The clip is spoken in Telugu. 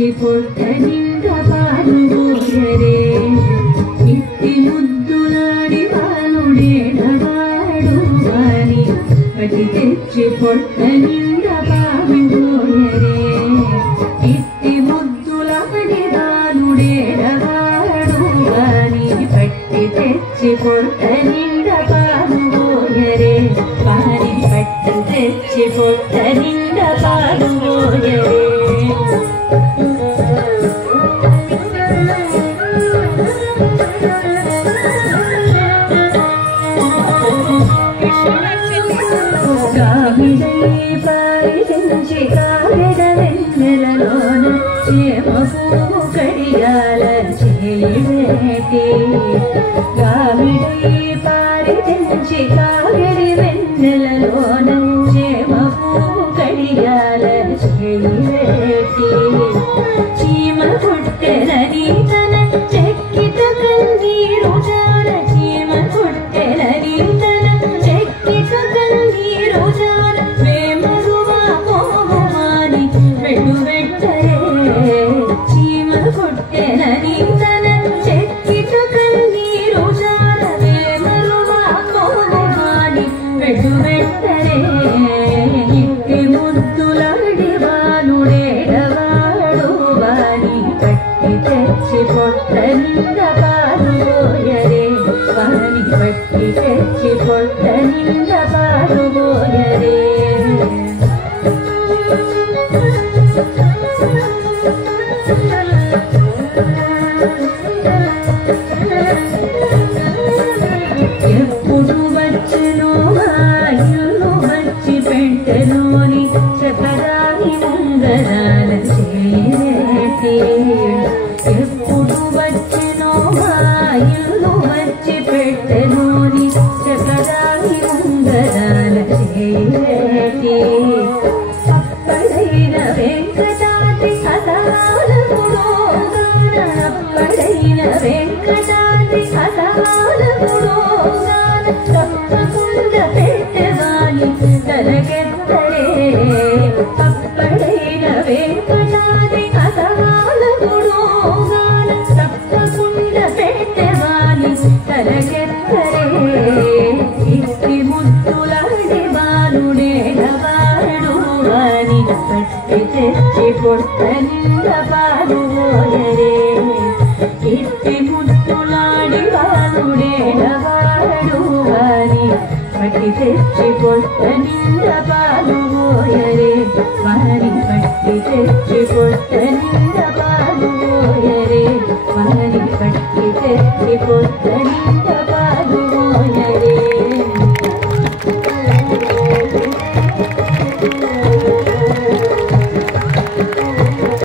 తెచ్చి పొట్ట నిండా పాలు పోయరే ఇట్టి ముద్దులాడి వానుడేడవాడు వాని పట్టి తెచ్చి పొట్ట నిండా పాలు పోయరే ఇట్టి ముద్దులాడి వానుడేడవాడు వాని పట్టి తెచ్చి పొట్ట నిండా పాలు పోయరే వాని పట్టి తెచ్చి పొట్ట నిండా పాలు పోయరే కావిడై పారిపించి కావిడ వెన్నెలలోన చేమ పువ్వు కడియాల చేయివేటి కావిడై పారిపించి కావిడి వెన్నెలలోన చేమ పువ్వు కడియాల చేయివేటి చీమ పుట్టెనని తన చెక్కిట కన్నీరు జార చీమ పుట్టెనని తన చెక్కిట కన్నీరు జార వేమరువా మోహమాని వెళ్ళు వెట్టరే చీమ పుట్టెనని తన చెక్కిట కన్నీరు జార వేమరువా మోహమాని వెళ్ళు వెట్టరే ఇట్టి ముద్దులాడి వానుడేడవాడు వాని పట్టి తెచ్చి పొట్ట నిండా పాలు పోయరే వాని పట్టి తెచ్చి పొట్ట నిండా పాలు పోయరే ఎప్పుడు వచ్చెనో ఇల్లు వచ్చి పెట్టెలోని చెప్పరాని ముంగరాల చేరేటి ఎప్పుడు వచ్చెనో ఇల్లు వచ్చి పెట్టెలోని చెప్పరాని ముంగరాల చేరేటి అప్పడైన వెంకటాద్రి అసహాలముడో అప్పడైన వెంకటాద్రి అసహాలముడో తప్పకుండా పెట్టెవాని తలకెత్తరే అప్పడైన వెంకటాద్రి అసహాలముడో తప్పకుండా పెట్టెవాని తలకెత్తరే ఇట్టి ముద్దులాడి వానుడేడవాడు వాని పట్టి తెచ్చి పొట్ట నిండా పాలు పోయరే ఇట్టి ముద్దులాడి వానుడేడవాడు వాని పట్టి తెచ్చి పొట్ట నిండా పాలు పోయరే వాని పట్టి తెచ్చి పొట్ట నిండా పాలు పోయరే వాని పట్టి తెచ్చి పొట్ట నిండా